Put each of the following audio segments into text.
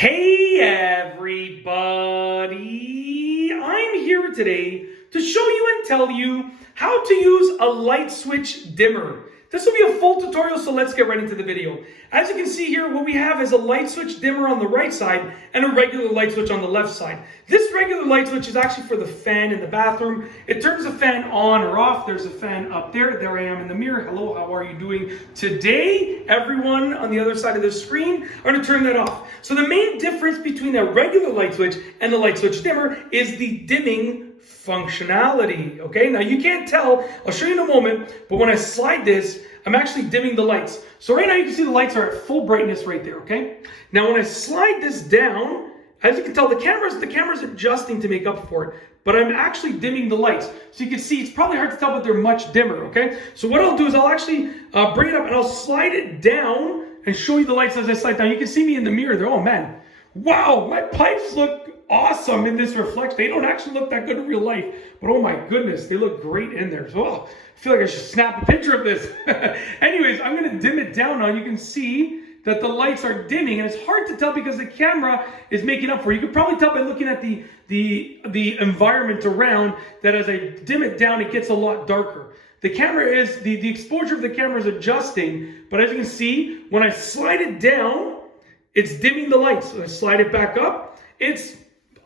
Hey everybody, I'm here today to show you and tell you how to use a light switch dimmer. This will be a full tutorial, so let's get right into the video. As you can see here, what we have is a light switch dimmer on the right side and a regular light switch on the left side. This regular light switch is actually for the fan in the bathroom. It turns the fan on or off. There's a fan up there. There I am in the mirror. Hello, how are you doing today? Everyone on the other side of the screen are going to turn that off. So the main difference between a regular light switch and the light switch dimmer is the dimming functionality. Okay, now you can't tell, I'll show you in a moment, but when I slide this, I'm actually dimming the lights. So right now you can see the lights are at full brightness right there, okay? Now when I slide this down, as you can tell, the camera's adjusting to make up for it, but I'm actually dimming the lights. So you can see, it's probably hard to tell, but they're much dimmer, okay? So what I'll do is I'll actually bring it up and I'll slide it down and show you the lights as I slide down. You can see me in the mirror there. Oh man, wow, my pipes look awesome in this reflection. They don't actually look that good in real life, but oh my goodness, they look great in there. So I feel like I should snap a picture of this. Anyways, I'm gonna dim it down now. You can see that the lights are dimming, and it's hard to tell because the camera is making up for it. You could probably tell by looking at the environment around that as I dim it down, it gets a lot darker. The camera is, the exposure of the camera is adjusting, but as you can see, when I slide it down, it's dimming the lights. When I slide it back up, it's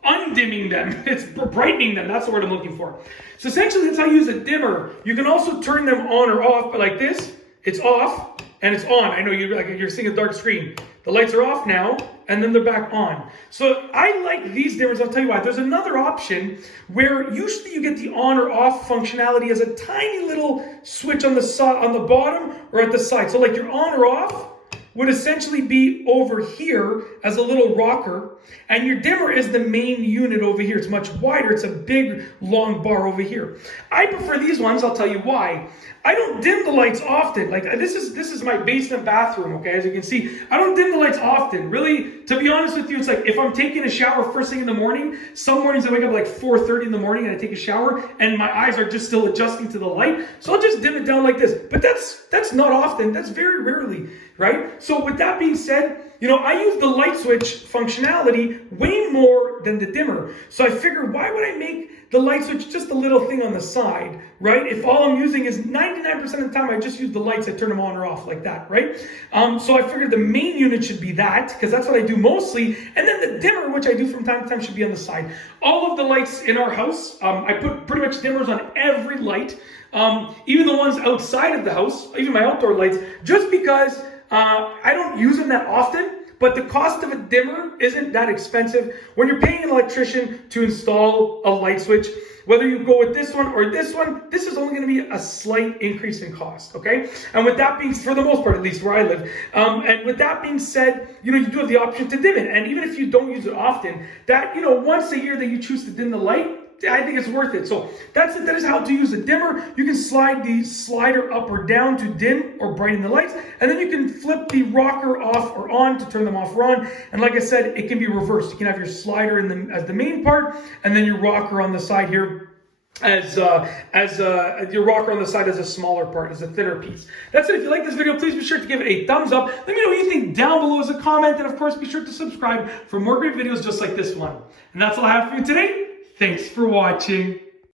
undimming them. It's brightening them. That's the word I'm looking for. So essentially, that's how you use a dimmer. You can also turn them on or off, but like this, it's off and it's on. I know you're seeing a dark screen. The lights are off now, and then they're back on. So I like these dimmers. I'll tell you why. There's another option where usually you get the on or off functionality as a tiny little switch on the side, on the bottom or at the side. So like your on or off would essentially be over here as a little rocker, and your dimmer is the main unit over here. It's much wider. It's a big, long bar over here. I prefer these ones. I'll tell you why. I don't dim the lights often. Like this is my basement bathroom, okay? As you can see, I don't dim the lights often. Really, to be honest with you, it's like if I'm taking a shower first thing in the morning, some mornings I wake up like 4:30 in the morning and I take a shower and my eyes are just still adjusting to the light. So I'll just dim it down like this. But that's not often. That's very rarely, right? So with that being said, you know, I use the light switch functionality way more than the dimmer. So I figured, why would I make the light switch just a little thing on the side, right? If all I'm using is 99% of the time, I just use the lights, I turn them on or off like that, right? So I figured the main unit should be that, because that's what I do mostly. And then the dimmer, which I do from time to time, should be on the side. All of the lights in our house, I put pretty much dimmers on every light, even the ones outside of the house, even my outdoor lights, just because I don't use them that often. But the cost of a dimmer isn't that expensive. When you're paying an electrician to install a light switch, whether you go with this one or this one, this is only going to be a slight increase in cost, okay? And with that being, for the most part, at least where I live, and with that being said, you know, you do have the option to dim it. And even if you don't use it often, that, you know, once a year that you choose to dim the light, I think it's worth it. So that's it. That is how to use a dimmer. You can slide the slider up or down to dim or brighten the lights, and then you can flip the rocker off or on to turn them off or on. And like I said, it can be reversed. You can have your slider as the main part, and then your rocker on the side here as your rocker on the side as a smaller part, as a thinner piece. That's it. If you like this video, please be sure to give it a thumbs up. Let me know what you think down below as a comment, and of course, be sure to subscribe for more great videos just like this one. And that's all I have for you today. Thanks for watching.